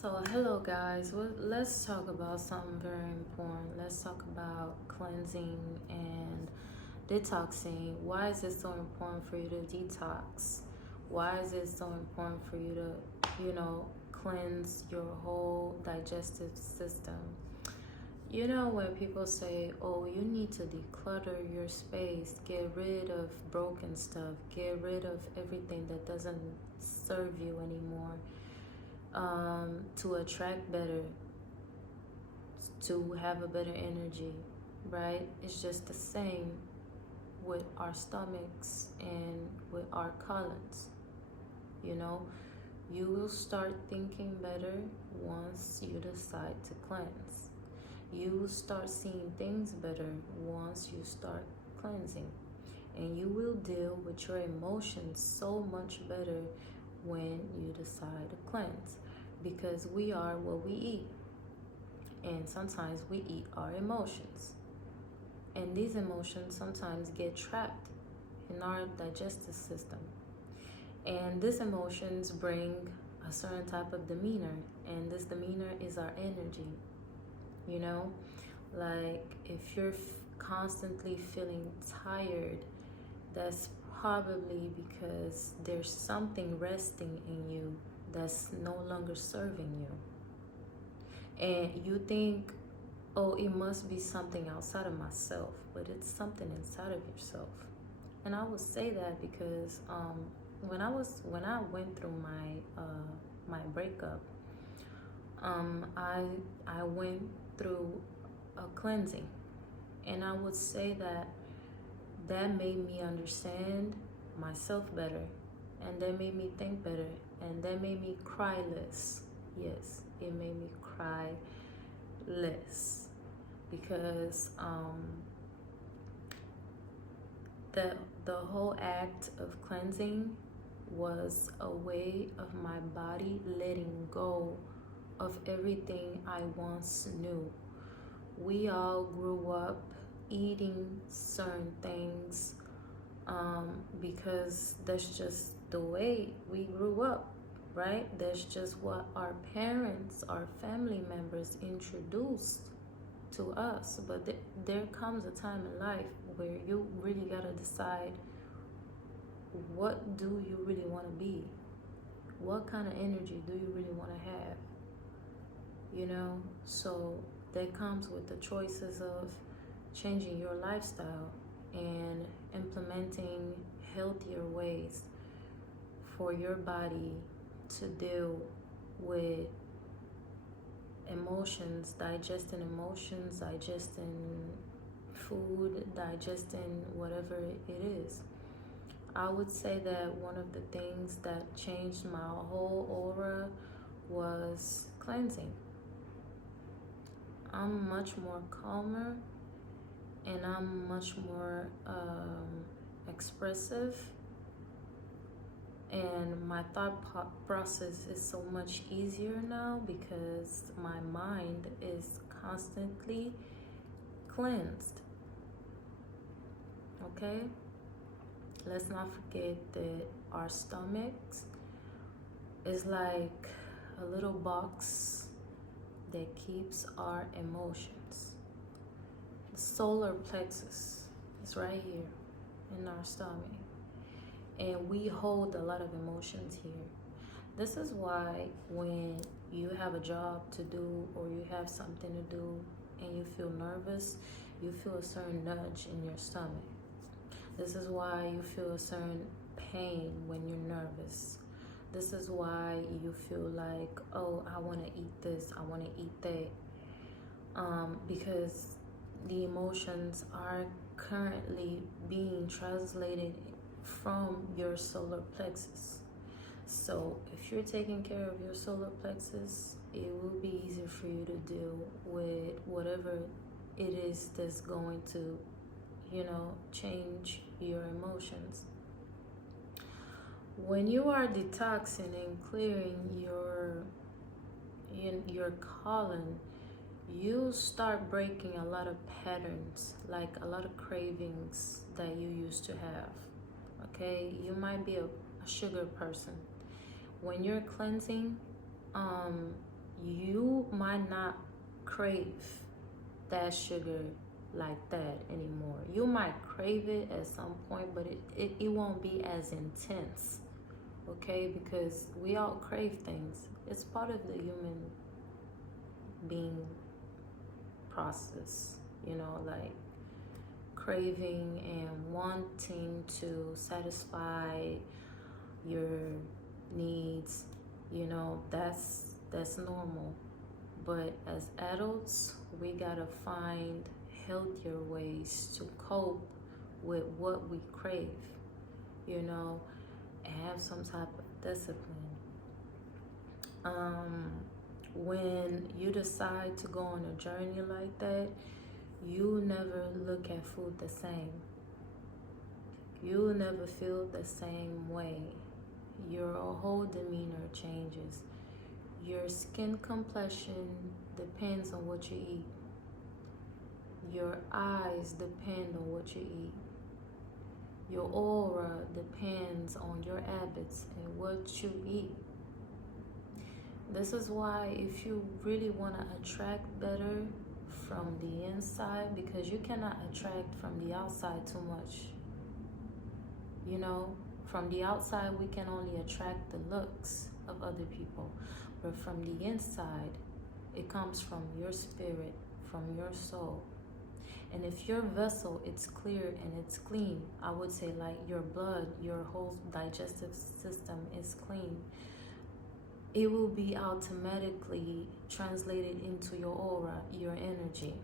So, hello guys. Let's talk about something very important. Let's talk about cleansing and detoxing. Why is it so important for you to detox? Why is it so important for you to, cleanse your whole digestive system? When people say, oh, you need to declutter your space, get rid of broken stuff, get rid of everything that doesn't serve you anymore, to attract better, to have a better energy, right? It's just the same with our stomachs and with our colons. You know, you will start thinking better once you decide to cleanse. You will start seeing things better once you start cleansing. And you will deal with your emotions so much better when you decide to cleanse, because we are what we eat, and sometimes we eat our emotions, and these emotions sometimes get trapped in our digestive system, and these emotions bring a certain type of demeanor, and this demeanor is our energy. Like if you're constantly feeling tired, that's probably because there's something resting in you that's no longer serving you. And you think, oh, it must be something outside of myself, but it's something inside of yourself. And I would say that because when I went through my breakup, I went through a cleansing, and I would say that made me understand myself better, and that made me think better, and that made me cry less. Yes, it made me cry less, because the whole act of cleansing was a way of my body letting go of everything I once knew. We all grew up eating certain things, because that's just the way we grew up, right? That's just what our parents, our family members introduced to us. But there comes a time in life where you really gotta decide, what do you really want to be? What kind of energy do you really want to have? So that comes with the choices of changing your lifestyle and implementing healthier ways for your body to deal with emotions, digesting food, digesting whatever it is. I would say that one of the things that changed my whole aura was cleansing. I'm much more calmer, and I'm much more expressive, and my thought process is so much easier now because my mind is constantly cleansed. Okay, let's not forget that our stomachs is like a little box that keeps our emotions. The solar plexus is right here in our stomach, and we hold a lot of emotions here. This is why when you have a job to do, or you have something to do, and you feel nervous, you feel a certain nudge in your stomach. This is why you feel a certain pain when you're nervous. This is why you feel like, oh, I want to eat this, I want to eat that. Because the emotions are currently being translated from your solar plexus. So if you're taking care of your solar plexus, it will be easier for you to deal with whatever it is that's going to, change your emotions. When you are detoxing and clearing your colon, you start breaking a lot of patterns, like a lot of cravings that you used to have. Okay, you might be a sugar person. When you're cleansing, you might not crave that sugar like that anymore. You might crave it at some point, but it won't be as intense, okay? Because we all crave things. It's part of the human being process, like craving and wanting to satisfy your needs, that's normal. But as adults, we gotta find healthier ways to cope with what we crave, and have some type of discipline. When you decide to go on a journey like that, you never look at food the same. You'll never feel the same way. Your whole demeanor changes. Your skin complexion depends on what you eat. Your eyes depend on what you eat. Your aura depends on your habits and what you eat. This is why if you really want to attract better from the inside, because you cannot attract from the outside too much. From the outside, we can only attract the looks of other people. But from the inside, it comes from your spirit, from your soul. And if your vessel is clear and it's clean, I would say like your blood, your whole digestive system is clean, it will be automatically translated into your aura, your energy.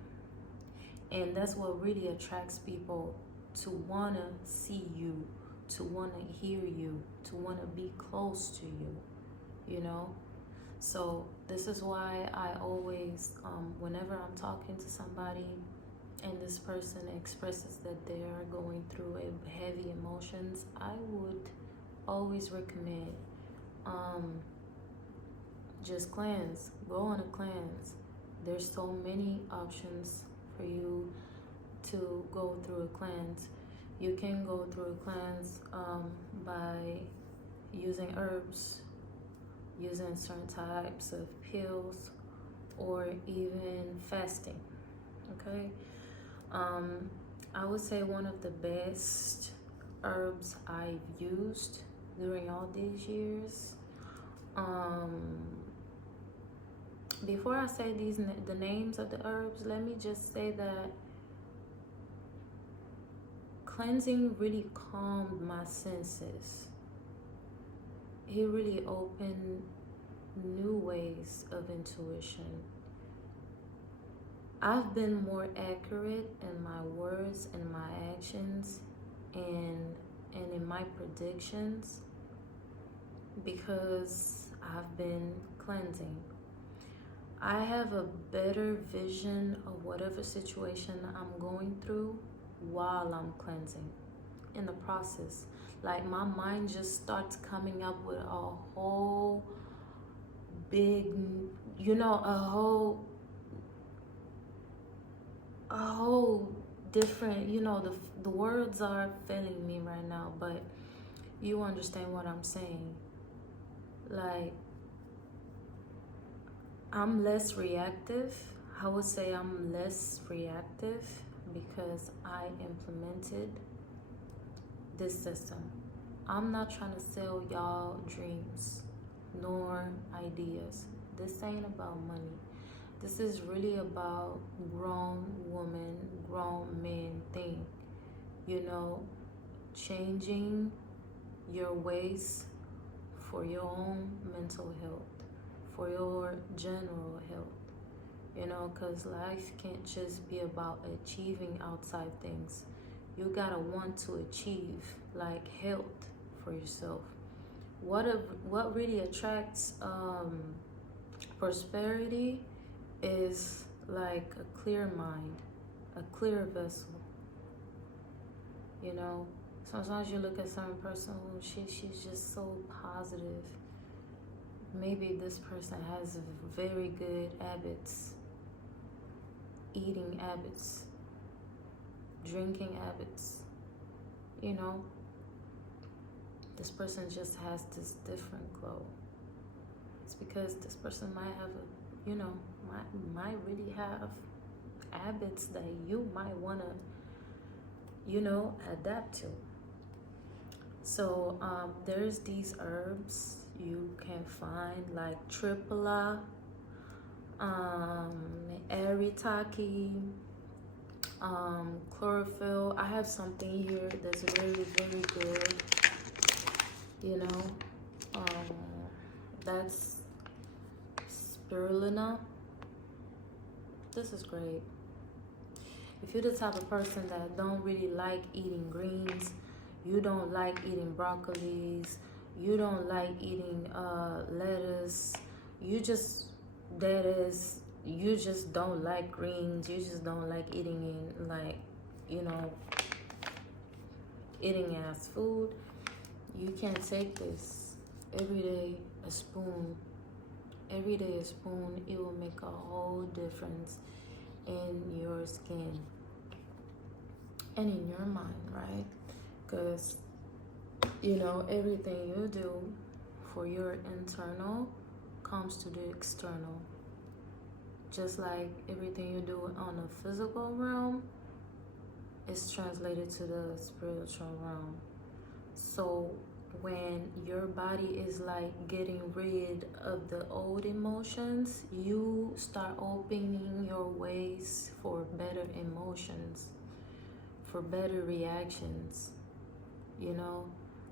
And that's what really attracts people to want to see you, to want to hear you, to want to be close to you, So this is why I always, whenever I'm talking to somebody and this person expresses that they are going through a heavy emotions, I would always recommend just cleanse. Go on a cleanse. There's so many options for you to go through a cleanse. You can go through a cleanse by using herbs, using certain types of pills, or even fasting. Okay, I would say one of the best herbs I've used during all these years. Before I say the names of the herbs, let me just say that cleansing really calmed my senses. It really opened new ways of intuition. I've been more accurate in my words and my actions and in my predictions because I've been cleansing. I have a better vision of whatever situation I'm going through while I'm cleansing in the process. Like my mind just starts coming up with a whole big, a whole different, the words are failing me right now, but you understand what I'm saying. Like, I'm less reactive. I would say I'm less reactive because I implemented this system. I'm not trying to sell y'all dreams nor ideas. This ain't about money. This is really about grown woman, grown men thing. Changing your ways for your own mental health, for your general health, because life can't just be about achieving outside things. You gotta want to achieve like health for yourself. What really attracts prosperity is like a clear mind, a clear vessel. Sometimes you look at some person, she's just so positive. Maybe this person has very good habits, eating habits, drinking habits. This person just has this different glow. It's because this person might have you know, might really have habits that you might want to, you know, adapt to. So there's these herbs you can find like triphala, aritaki, chlorophyll. I have something here that's very, very good, you know. That's spirulina. This is great. If you're the type of person that don't really like eating greens, you don't like eating broccolis, you don't like eating lettuce, you just you just don't like greens, you just don't like eating in, like, you know, eating as food, you can take this every day, a spoon. Every day a spoon, it will make a whole difference in your skin and in your mind, right? Because, you know, everything you do for your internal comes to the external. Just like everything you do on the physical realm is translated to the spiritual realm. So when your body is like getting rid of the old emotions, you start opening your ways for better emotions, for better reactions. You know,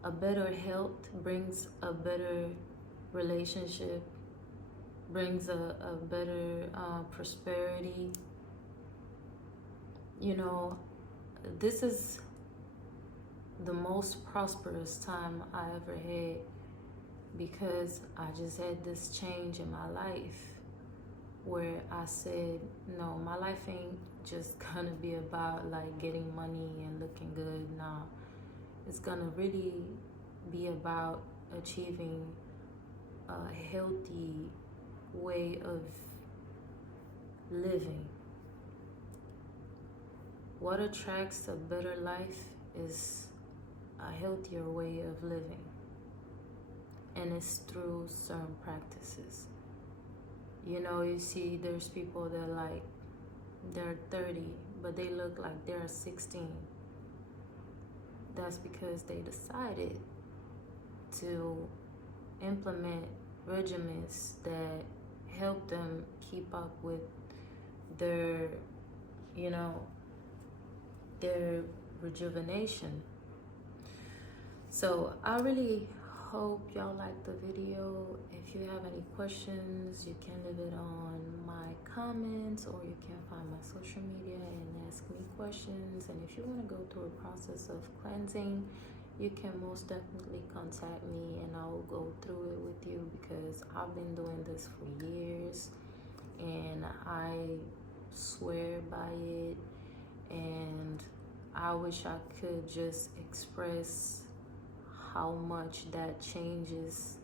a better health brings a better relationship, brings a better prosperity. You know, this is the most prosperous time I ever had, because I just had this change in my life where I said, no, my life ain't just gonna be about like getting money and looking good. Nah, it's gonna really be about achieving a healthy way of living. What attracts a better life is a healthier way of living, and it's through certain practices. You know, you see there's people that like they're 30 but they look like they're 16. That's because they decided to implement regimens that help them keep up with their, you know, their rejuvenation. So I really hope y'all like the video. If you have any questions, you can leave it on my comments, or you can find my social media and ask me questions. And if you want to go through a process of cleansing, you can most definitely contact me and I'll go through it with you, because I've been doing this for years and I swear by it, and I wish I could just express how much that changes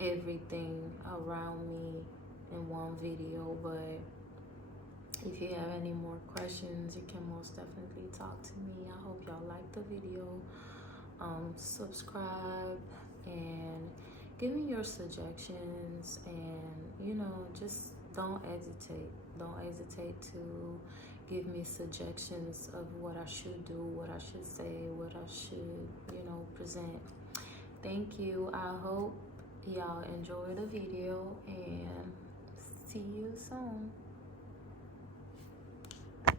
everything around me in one video. But if you have any more questions, you can most definitely talk to me. I hope y'all like the video. Subscribe and give me your suggestions, and you know, just don't hesitate to give me suggestions of what I should do, what I should say, what I should, you know, present. Thank you. I hope y'all enjoy the video, and see you soon.